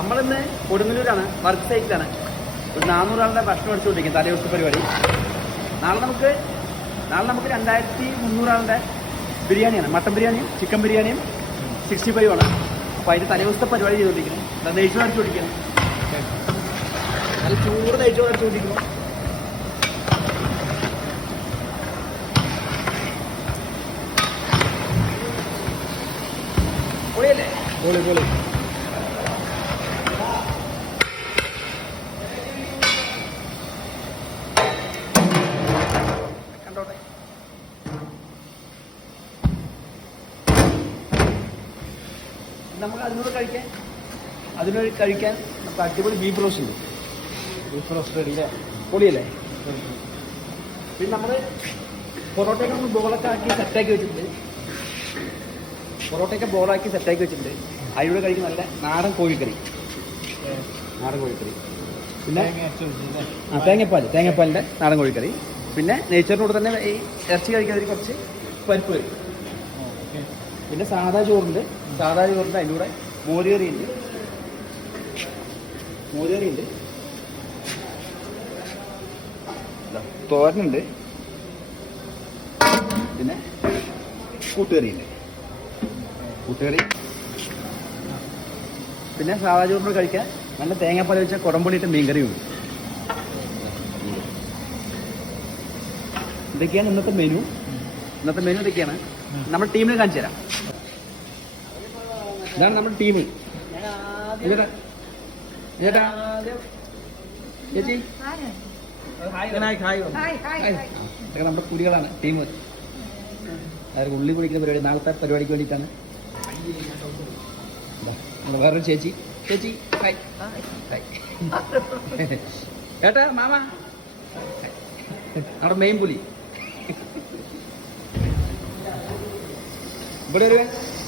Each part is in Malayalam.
നമ്മളിന്ന് കൊടുങ്ങല്ലൂരാണ്, വർക്ക് സൈറ്റിലാണ്. ഒരു 400 ആളുടെ ഭക്ഷണം അടിച്ചുകൊണ്ടിരിക്കും തലേദിവസത്തെ പരിപാടി. നാളെ നമുക്ക് 2300 ആളുടെ ബിരിയാണിയാണ്. മട്ടൻ ബിരിയാണിയും ചിക്കൻ ബിരിയാണിയും 65 ആണ്. അപ്പോൾ അതിൻ്റെ തലേദിവസത്തെ പരിപാടി ചെയ്തുകൊണ്ടിരിക്കുന്നത്. നെയ്ച്ചോറ് അടിച്ചുകൊണ്ടിരിക്കുന്നത്, നല്ല ചൂട് നെയ്ച്ചോറ് അടിച്ചുകൊണ്ടിരിക്കുന്നു. പൊളിയല്ലേ? പൊളി പൊളി. കണ്ടോട്ടെ. നമുക്ക് അതിനോട് കഴിക്കാൻ നമുക്ക് അടിപൊളി ബീഫ് റോസ്റ്റ് ഉണ്ട്. ബീഫ് റോസ്റ്റ് റെഡി അല്ലേ? പൊളിയല്ലേ? പിന്നെ നമ്മൾ പൊറോട്ടയൊക്കെ നമ്മൾ ബോളൊക്കെ ആക്കി സെറ്റാക്കി വെച്ചിട്ടുണ്ട്. പൊറോട്ടയൊക്കെ ബോളാക്കി സെറ്റാക്കി വെച്ചിട്ടുണ്ട്. അതിലൂടെ കഴിക്കുന്ന നല്ല നാടൻ കോഴിക്കറി. പിന്നെ തേങ്ങാപ്പാലിൻ്റെ നാടൻ കോഴിക്കറി. പിന്നെ നെയ്ച്ചോറിൻ്റെ കൂടെ തന്നെ ഈ ഇറച്ചി കഴിക്കാൻ കുറച്ച് പരിപ്പ് വരും. പിന്നെ സാധാ ചോറുണ്ട്. അതിൻ്റെ കൂടെ മോരുകറിയുണ്ട്. തോരനുണ്ട്. പിന്നെ കൂട്ടുകറി. പിന്നെ സാധാ ചോറിനോട് കഴിക്കാൻ നല്ല തേങ്ങാപ്പാൽ വെച്ച കുടംപുളിയിട്ട് മീൻകറിയുണ്ട്. ഇതൊക്കെയാണ് ഇന്നത്തെ മെനു. ഇതൊക്കെയാണ് നമ്മുടെ ടീമിനെ കാണിച്ചു തരാം. ഇതാണ് നമ്മുടെ ടീം. ചേട്ടാ ചേച്ചി ഇതൊക്കെ നമ്മുടെ കുടികളാണ് ടീം. അവർക്ക് ഉള്ളി പൊടിക്കുന്ന പരിപാടി നാളത്തെ പരിപാടിക്ക് വേണ്ടിയിട്ടാണ്. വേറൊരു ചേച്ചി ഹായ്. ഏട്ടാ മാമ നമ്മുടെ മെയിൻ പുലി. ഇവിടെ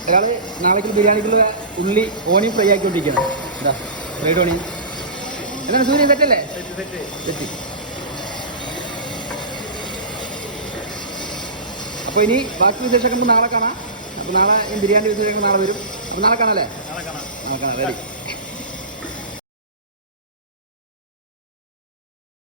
ഒരാള് നാളേക്ക് ബിരിയാണിക്കുള്ള ഉള്ളി ഓണിയും ഫ്രൈ ആക്കിക്കൊണ്ടിരിക്കുകയാണ്. എന്താ ഫ്രൈഡ് ഓണി എന്താണ് സൂര്യ? സെറ്റല്ലേ? സെറ്റ്. അപ്പോൾ ഇനി ബാക്കി വിശേഷമൊക്കെ നാളെ കാണാം. അപ്പോൾ നാളെ ബിരിയാണി വിശേഷങ്ങൾ നാളെ വരും. അപ്പോൾ നാളെ കാണാം അല്ലേ? നാളെ കാണാം. റെഡി.